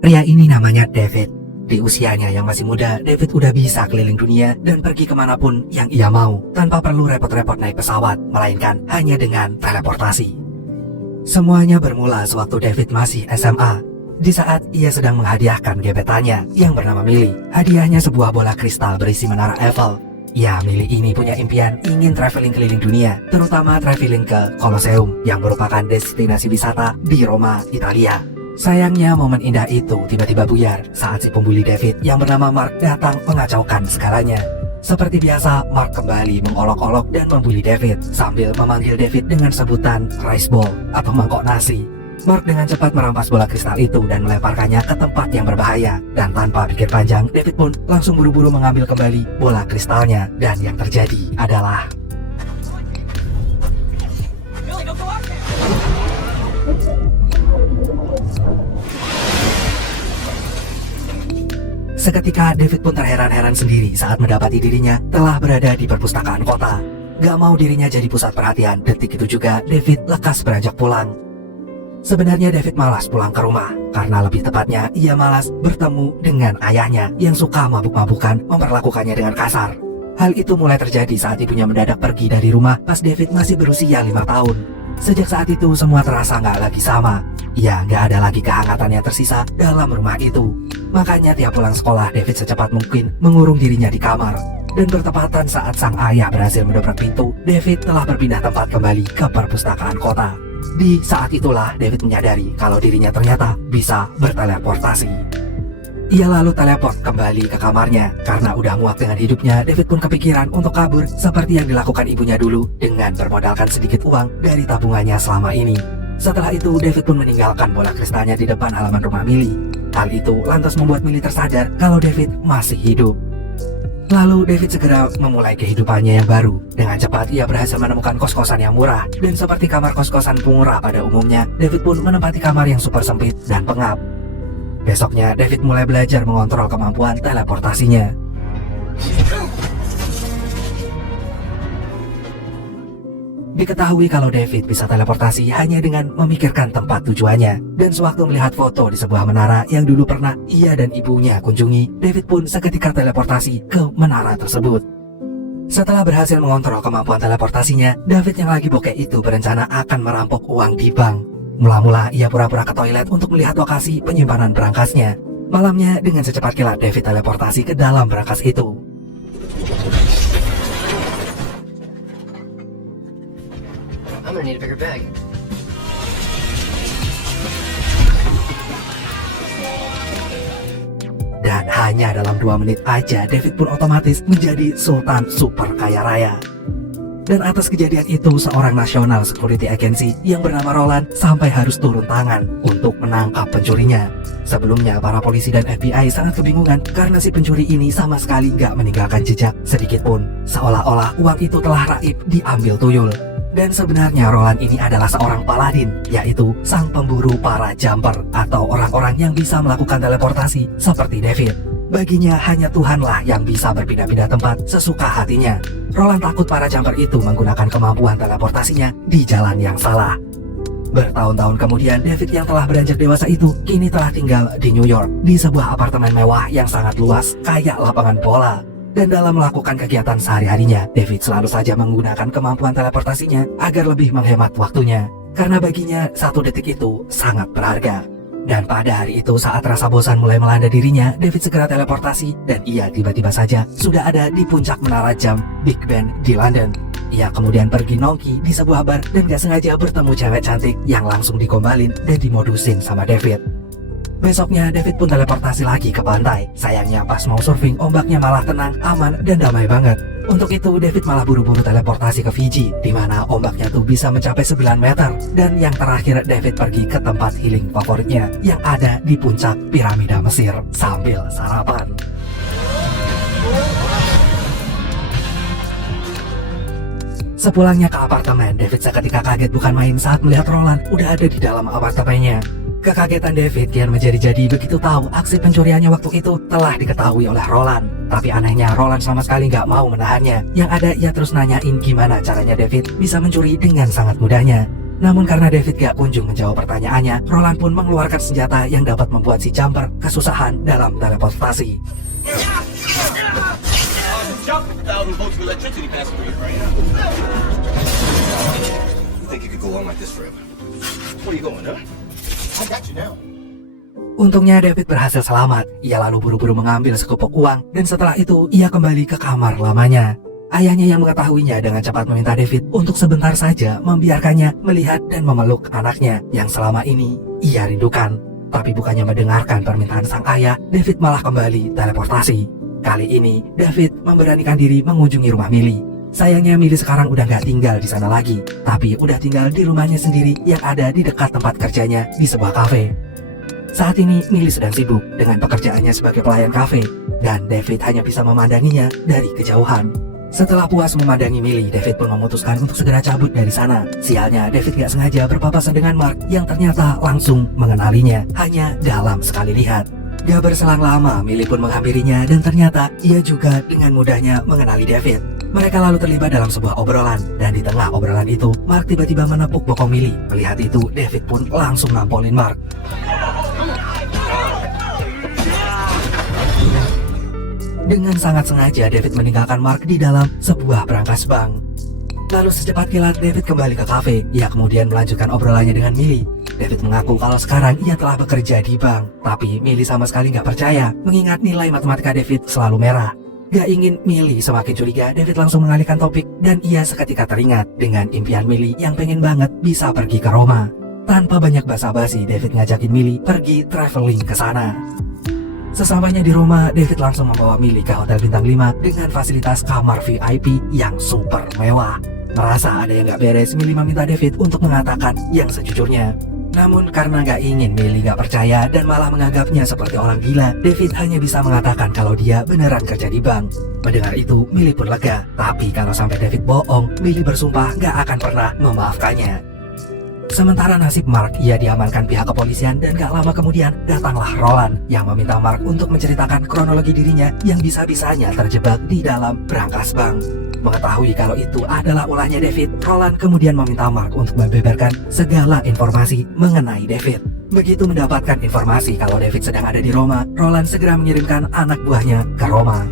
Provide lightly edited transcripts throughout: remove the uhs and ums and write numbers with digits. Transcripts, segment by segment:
Pria ini namanya David. Di usianya yang masih muda, David udah bisa keliling dunia dan pergi kemanapun yang ia mau tanpa perlu repot-repot naik pesawat, melainkan hanya dengan teleportasi. Semuanya bermula sewaktu David masih SMA. Di saat ia sedang menghadiahkan gebetannya yang bernama Millie. Hadiahnya sebuah bola kristal berisi menara Eiffel. Ya, Millie ini punya impian ingin traveling keliling dunia, terutama traveling ke Colosseum yang merupakan destinasi wisata di Roma, Italia. Sayangnya momen indah itu tiba-tiba buyar saat si pembuli David yang bernama Mark datang mengacaukan segalanya. Seperti biasa, Mark kembali mengolok-olok dan membuli David sambil memanggil David dengan sebutan rice ball atau mangkok nasi. Mark dengan cepat merampas bola kristal itu dan melemparkannya ke tempat yang berbahaya. Dan tanpa pikir panjang, David pun langsung buru-buru mengambil kembali bola kristalnya. Dan yang terjadi adalah seketika David pun terheran-heran sendiri saat mendapati dirinya telah berada di perpustakaan kota. Gak mau dirinya jadi pusat perhatian, detik itu juga David lekas beranjak pulang. Sebenarnya David malas pulang ke rumah, karena lebih tepatnya ia malas bertemu dengan ayahnya yang suka mabuk-mabukan memperlakukannya dengan kasar. Hal itu mulai terjadi saat ibunya mendadak pergi dari rumah pas David masih berusia 5 tahun. Sejak saat itu semua terasa gak lagi sama. Ya, gak ada lagi kehangatan yang tersisa dalam rumah itu. Makanya tiap pulang sekolah, David secepat mungkin mengurung dirinya di kamar. Dan bertepatan saat sang ayah berhasil mendobrak pintu, David telah berpindah tempat kembali ke perpustakaan kota. Di saat itulah David menyadari kalau dirinya ternyata bisa berteleportasi. Ia lalu teleport kembali ke kamarnya. Karena udah muak dengan hidupnya, David pun kepikiran untuk kabur seperti yang dilakukan ibunya dulu dengan bermodalkan sedikit uang dari tabungannya selama ini. Setelah itu, David pun meninggalkan bola kristalnya di depan halaman rumah Millie. Hal itu lantas membuat Millie tersadar kalau David masih hidup. Lalu David segera memulai kehidupannya yang baru. Dengan cepat ia berhasil menemukan kos-kosan yang murah. Dan seperti kamar kos-kosan pemurah pada umumnya, David pun menempati kamar yang super sempit dan pengap. Besoknya David mulai belajar mengontrol kemampuan teleportasinya. Diketahui kalau David bisa teleportasi hanya dengan memikirkan tempat tujuannya. Dan sewaktu melihat foto di sebuah menara yang dulu pernah ia dan ibunya kunjungi, David pun seketika teleportasi ke menara tersebut. Setelah berhasil mengontrol kemampuan teleportasinya, David yang lagi bokeh itu berencana akan merampok uang di bank. Mula-mula ia pura-pura ke toilet untuk melihat lokasi penyimpanan berangkasnya. Malamnya dengan secepat kilat David teleportasi ke dalam berangkas itu. I'm gonna need a bigger bag. Dan hanya dalam 2 menit aja David pun otomatis menjadi sultan super kaya raya. Dan atas kejadian itu seorang national security agency yang bernama Roland sampai harus turun tangan untuk menangkap pencurinya. Sebelumnya para polisi dan FBI sangat kebingungan karena si pencuri ini sama sekali nggak meninggalkan jejak sedikit pun. Seolah-olah uang itu telah raib diambil tuyul. Dan sebenarnya Roland ini adalah seorang paladin, yaitu sang pemburu para jumper atau orang-orang yang bisa melakukan teleportasi seperti David. Baginya hanya Tuhanlah yang bisa berpindah-pindah tempat sesuka hatinya. Roland takut para jumper itu menggunakan kemampuan teleportasinya di jalan yang salah. Bertahun-tahun kemudian, David yang telah beranjak dewasa itu kini telah tinggal di New York di sebuah apartemen mewah yang sangat luas kayak lapangan bola. Dan dalam melakukan kegiatan sehari-harinya, David selalu saja menggunakan kemampuan teleportasinya agar lebih menghemat waktunya. Karena baginya 1 detik itu sangat berharga. Dan pada hari itu saat rasa bosan mulai melanda dirinya, David segera teleportasi dan ia tiba-tiba saja sudah ada di puncak menara jam Big Ben di London. Ia kemudian pergi nongki di sebuah bar dan gak sengaja bertemu cewek cantik yang langsung digombalin dan dimodusin sama David. Besoknya David pun teleportasi lagi ke pantai. Sayangnya pas mau surfing, ombaknya malah tenang, aman, dan damai banget. Untuk itu David malah buru-buru teleportasi ke Fiji, di mana ombaknya tuh bisa mencapai 9 meter. Dan yang terakhir David pergi ke tempat healing favoritnya yang ada di puncak piramida Mesir sambil sarapan. Sepulangnya ke apartemen, David seketika kaget bukan main saat melihat Roland udah ada di dalam apartemennya. Kekagetan David kian menjadi-jadi begitu tahu aksi pencuriannya waktu itu telah diketahui oleh Roland. Tapi anehnya Roland sama sekali nggak mau menahannya. Yang ada ia terus nanyain gimana caranya David bisa mencuri dengan sangat mudahnya. Namun karena David gak kunjung menjawab pertanyaannya, Roland pun mengeluarkan senjata yang dapat membuat si Jumper kesusahan dalam teleportasi. Jump 1,000 volts of electricity passing through your brain. You think you could go on like this forever? Where you going, huh? I got you now. Untungnya David berhasil selamat. Ia lalu buru-buru mengambil sekupuk uang dan setelah itu ia kembali ke kamar lamanya. Ayahnya yang mengetahuinya dengan cepat meminta David untuk sebentar saja membiarkannya melihat dan memeluk anaknya yang selama ini ia rindukan. Tapi bukannya mendengarkan permintaan sang ayah, David malah kembali teleportasi. Kali ini David memberanikan diri mengunjungi rumah Millie. Sayangnya Millie sekarang udah gak tinggal di sana lagi, tapi udah tinggal di rumahnya sendiri yang ada di dekat tempat kerjanya di sebuah kafe. Saat ini Millie sedang sibuk dengan pekerjaannya sebagai pelayan kafe dan David hanya bisa memandanginya dari kejauhan. Setelah puas memandangi Millie, David pun memutuskan untuk segera cabut dari sana. Sialnya, David gak sengaja berpapasan dengan Mark yang ternyata langsung mengenalinya hanya dalam sekali lihat. Gak berselang lama, Millie pun menghampirinya dan ternyata ia juga dengan mudahnya mengenali David. Mereka lalu terlibat dalam sebuah obrolan dan di tengah obrolan itu, Mark tiba-tiba menepuk bokong Millie. Melihat itu, David pun langsung nampolin Mark. Dengan sangat sengaja, David meninggalkan Mark di dalam sebuah brankas bank. Lalu secepat kilat, David kembali ke kafe. Ia kemudian melanjutkan obrolannya dengan Millie. David mengaku kalau sekarang ia telah bekerja di bank. Tapi Millie sama sekali gak percaya, mengingat nilai matematika David selalu merah. Gak ingin Millie semakin curiga, David langsung mengalihkan topik dan ia seketika teringat dengan impian Millie yang pengen banget bisa pergi ke Roma. Tanpa banyak basa-basi, David ngajakin Millie pergi traveling ke sana. Sesampainya di Roma, David langsung membawa Millie ke hotel bintang 5 dengan fasilitas kamar VIP yang super mewah. Merasa ada yang gak beres, Millie meminta David untuk mengatakan yang sejujurnya. Namun karena gak ingin Millie gak percaya dan malah menganggapnya seperti orang gila, David hanya bisa mengatakan kalau dia beneran kerja di bank. Mendengar itu, Millie pun lega. Tapi kalau sampai David bohong, Millie bersumpah gak akan pernah memaafkannya. Sementara nasib Mark, ia diamankan pihak kepolisian dan gak lama kemudian datanglah Roland yang meminta Mark untuk menceritakan kronologi dirinya yang bisa-bisanya terjebak di dalam brankas bank. Mengetahui kalau itu adalah ulahnya David, Roland kemudian meminta Mark untuk membeberkan segala informasi mengenai David. Begitu mendapatkan informasi kalau David sedang ada di Roma, Roland segera mengirimkan anak buahnya ke Roma.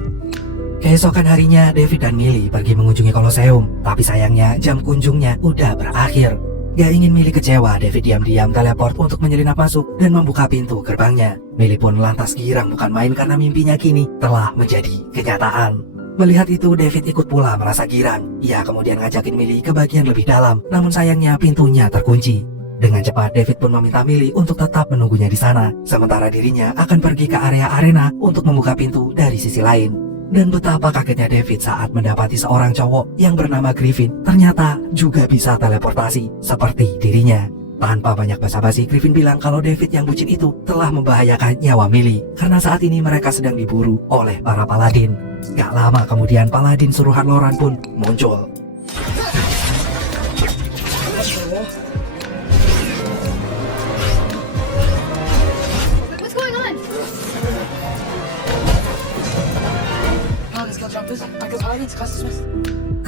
Keesokan harinya, David dan Millie pergi mengunjungi Koloseum, tapi sayangnya jam kunjungnya udah berakhir. Gak ingin Millie kecewa, David diam-diam teleport untuk menyelinap masuk dan membuka pintu gerbangnya. Millie pun lantas girang bukan main karena mimpinya kini telah menjadi kenyataan. Melihat itu, David ikut pula merasa girang. Ia kemudian ngajakin Millie ke bagian lebih dalam, namun sayangnya pintunya terkunci. Dengan cepat, David pun meminta Millie untuk tetap menunggunya di sana, sementara dirinya akan pergi ke area arena untuk membuka pintu dari sisi lain. Dan betapa kagetnya David saat mendapati seorang cowok yang bernama Griffin ternyata juga bisa teleportasi seperti dirinya. Tanpa banyak basa-basi, Griffin bilang kalau David yang bucin itu telah membahayakan nyawa Millie karena saat ini mereka sedang diburu oleh para paladin. Gak lama kemudian paladin suruhan Laurent pun muncul. What's going on?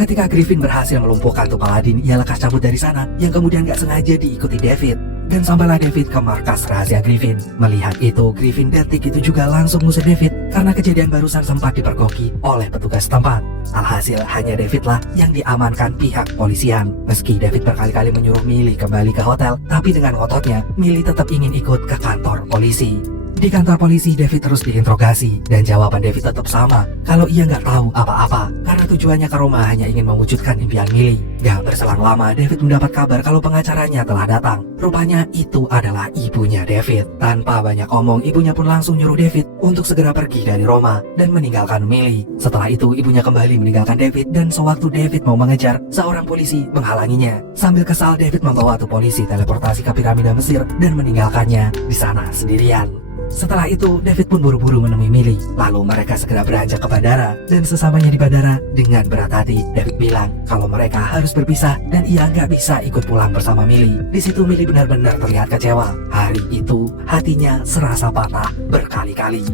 Ketika Griffin berhasil melumpuhkan tuh paladin, ia lekas cabut dari sana yang kemudian gak sengaja diikuti David. Dan sampailah David ke markas rahasia Griffin. Melihat itu, Griffin detik itu juga langsung ngusir David karena kejadian barusan sempat dipergoki oleh petugas setempat. Alhasil hanya David lah yang diamankan pihak polisian. Meski David berkali-kali menyuruh Millie kembali ke hotel, tapi dengan ngototnya, Millie tetap ingin ikut ke kantor polisi. Di kantor polisi, David terus diinterogasi dan jawaban David tetap sama kalau ia nggak tahu apa-apa karena tujuannya ke Roma hanya ingin mewujudkan impian Millie. Gak berselang lama, David mendapat kabar kalau pengacaranya telah datang. Rupanya itu adalah ibunya David. Tanpa banyak omong, ibunya pun langsung nyuruh David untuk segera pergi dari Roma dan meninggalkan Millie. Setelah itu, ibunya kembali meninggalkan David dan sewaktu David mau mengejar, seorang polisi menghalanginya. Sambil kesal, David membawa tuh polisi teleportasi ke piramida Mesir dan meninggalkannya di sana sendirian. Setelah itu, David pun buru-buru menemui Millie. Lalu mereka segera beranjak ke bandara. Dan sesamanya di bandara, dengan berat hati, David bilang kalau mereka harus berpisah dan ia nggak bisa ikut pulang bersama Millie. Di situ Millie benar-benar terlihat kecewa. Hari itu, hatinya serasa patah berkali-kali.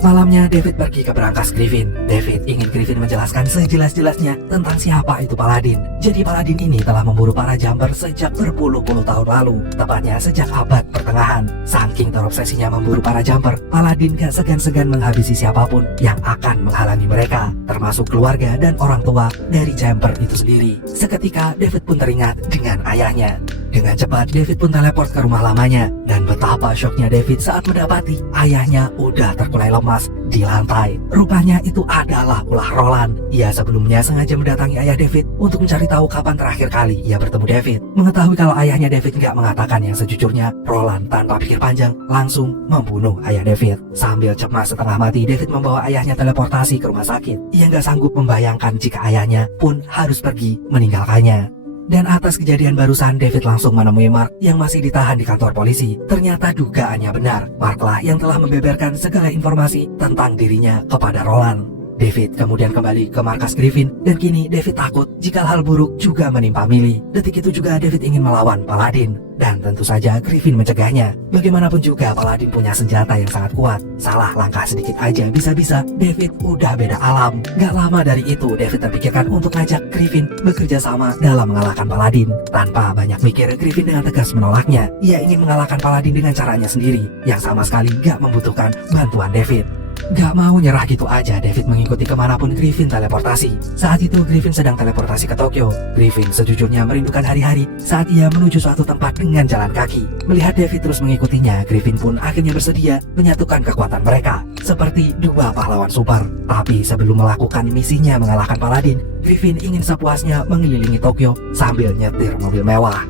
Malamnya David pergi ke berangkas Griffin. David ingin Griffin menjelaskan sejelas-jelasnya tentang siapa itu Paladin. Jadi Paladin ini telah memburu para jumper sejak berpuluh-puluh tahun lalu, tepatnya sejak abad pertengahan. Saking terobsesinya memburu para jumper, Paladin gak segan-segan menghabisi siapapun yang akan menghalangi mereka, termasuk keluarga dan orang tua dari jumper itu sendiri. Seketika David pun teringat dengan ayahnya. Dengan cepat David pun teleport ke rumah lamanya, dan betapa syoknya David saat mendapati ayahnya udah terkulai lemas di lantai. Rupanya itu adalah ulah Roland. Ia sebelumnya sengaja mendatangi ayah David untuk mencari tahu kapan terakhir kali ia bertemu David. Mengetahui kalau ayahnya David nggak mengatakan yang sejujurnya, Roland tanpa pikir panjang langsung membunuh ayah David. Sambil cemas setengah mati, David membawa ayahnya teleportasi ke rumah sakit. Ia nggak sanggup membayangkan jika ayahnya pun harus pergi meninggalkannya. Dan atas kejadian barusan, David langsung menemui Mark yang masih ditahan di kantor polisi. Ternyata dugaannya benar. Mark lah yang telah membeberkan segala informasi tentang dirinya kepada Roland. David kemudian kembali ke markas Griffin, dan kini David takut jika hal buruk juga menimpa Millie. Detik itu juga David ingin melawan Paladin, dan tentu saja Griffin mencegahnya. Bagaimanapun juga Paladin punya senjata yang sangat kuat. Salah langkah sedikit aja bisa-bisa David udah beda alam. Gak lama dari itu David terpikirkan untuk ngajak Griffin bekerja sama dalam mengalahkan Paladin. Tanpa banyak mikir, Griffin dengan tegas menolaknya. Ia ingin mengalahkan Paladin dengan caranya sendiri, yang sama sekali gak membutuhkan bantuan David. Gak mau nyerah gitu aja, David mengikuti kemanapun Griffin teleportasi. Saat itu Griffin sedang teleportasi ke Tokyo. Griffin sejujurnya merindukan hari-hari saat ia menuju suatu tempat dengan jalan kaki. Melihat David terus mengikutinya, Griffin pun akhirnya bersedia menyatukan kekuatan mereka seperti dua pahlawan super. Tapi sebelum melakukan misinya mengalahkan Paladin, Griffin ingin sepuasnya mengelilingi Tokyo sambil nyetir mobil mewah.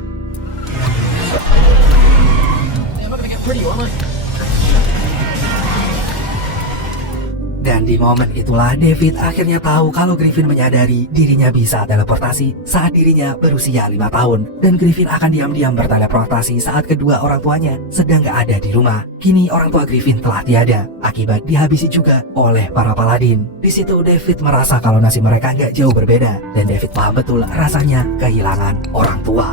I'm not gonna get pretty, am I? Dan di momen itulah David akhirnya tahu kalau Griffin menyadari dirinya bisa teleportasi saat dirinya berusia 5 tahun. Dan Griffin akan diam-diam berteleportasi saat kedua orang tuanya sedang gak ada di rumah. Kini orang tua Griffin telah tiada, akibat dihabisi juga oleh para Paladin. Di situ David merasa kalau nasib mereka gak jauh berbeda, dan David paham betul rasanya kehilangan orang tua.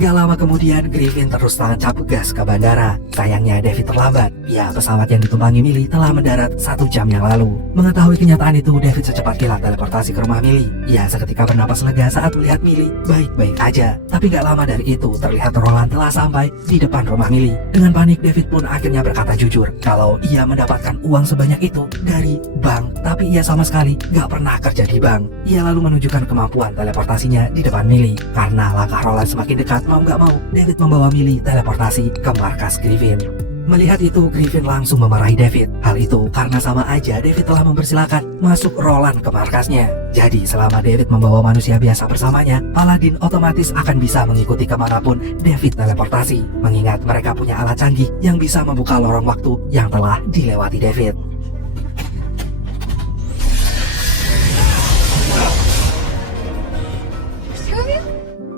Gak lama kemudian Griffin terus tancap gas ke bandara. Sayangnya David terlambat. Ya, pesawat yang ditumpangi Millie telah mendarat 1 jam yang lalu. Mengetahui kenyataan itu, David secepat kilat teleportasi ke rumah Millie. Ia seketika bernapas lega saat melihat Millie baik-baik aja. Tapi gak lama dari itu terlihat Roland telah sampai di depan rumah Millie. Dengan panik David pun akhirnya berkata jujur kalau ia mendapatkan uang sebanyak itu dari bank. Tapi ia sama sekali gak pernah kerja di bank. Ia lalu menunjukkan kemampuan teleportasinya di depan Millie. Karena langkah Roland semakin dekat, mau gak mau David membawa Millie teleportasi ke markas Griffin. Melihat itu, Griffin langsung memarahi David. Hal itu karena sama aja David telah mempersilahkan masuk Roland ke markasnya. Jadi selama David membawa manusia biasa bersamanya, Paladin otomatis akan bisa mengikuti kemanapun David teleportasi, mengingat mereka punya alat canggih yang bisa membuka lorong waktu yang telah dilewati David.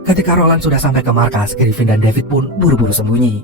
Ketika Roland sudah sampai ke markas, Griffin dan David pun buru-buru sembunyi.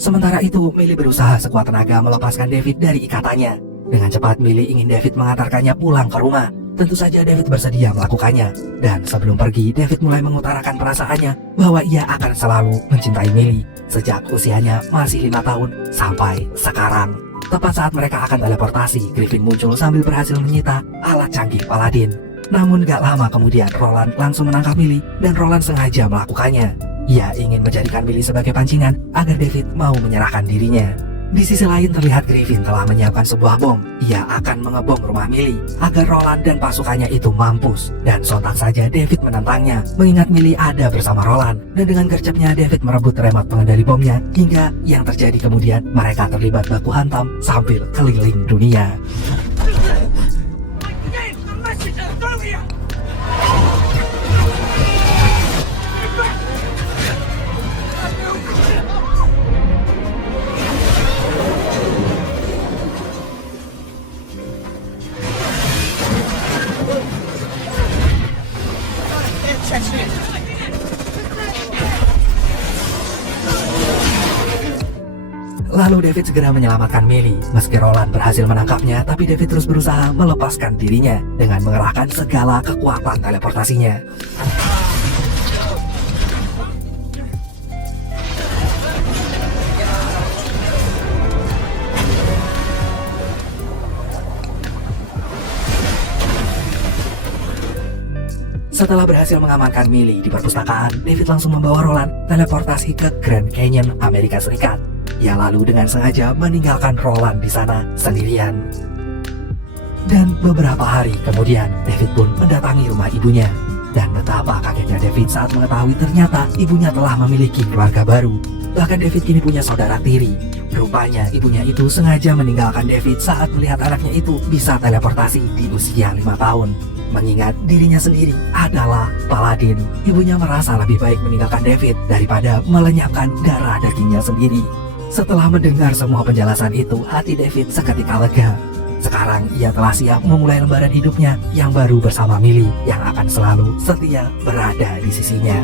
Sementara itu, Millie berusaha sekuat tenaga melepaskan David dari ikatannya. Dengan cepat, Millie ingin David mengantarkannya pulang ke rumah. Tentu saja David bersedia melakukannya. Dan sebelum pergi, David mulai mengutarakan perasaannya bahwa ia akan selalu mencintai Millie sejak usianya masih 5 tahun sampai sekarang. Tepat saat mereka akan teleportasi, Griffin muncul sambil berhasil menyita alat canggih Paladin. Namun gak lama kemudian Roland langsung menangkap Millie, dan Roland sengaja melakukannya. Ia ingin menjadikan Millie sebagai pancingan agar David mau menyerahkan dirinya. Di sisi lain terlihat Griffin telah menyiapkan sebuah bom. Ia akan mengebom rumah Millie agar Roland dan pasukannya itu mampus. Dan sontak saja David menentangnya, mengingat Millie ada bersama Roland. Dan dengan gercepnya David merebut remote pengendali bomnya, hingga yang terjadi kemudian mereka terlibat baku hantam sambil keliling dunia. Lalu David segera menyelamatkan Millie. Meski Roland berhasil menangkapnya, tapi David terus berusaha melepaskan dirinya dengan mengerahkan segala kekuatan teleportasinya. Setelah berhasil mengamankan Millie di perpustakaan, David langsung membawa Roland teleportasi ke Grand Canyon, Amerika Serikat. Ia lalu dengan sengaja meninggalkan Roland di sana sendirian. Dan beberapa hari kemudian, David pun mendatangi rumah ibunya. Dan betapa kagetnya David saat mengetahui ternyata ibunya telah memiliki keluarga baru. Bahkan David kini punya saudara tiri. Rupanya ibunya itu sengaja meninggalkan David saat melihat anaknya itu bisa teleportasi di usia 5 tahun. Mengingat dirinya sendiri adalah paladin, ibunya merasa lebih baik meninggalkan David daripada melenyapkan darah dagingnya sendiri. Setelah mendengar semua penjelasan itu, hati David seketika lega. Sekarang ia telah siap memulai lembaran hidupnya yang baru bersama Millie yang akan selalu setia berada di sisinya.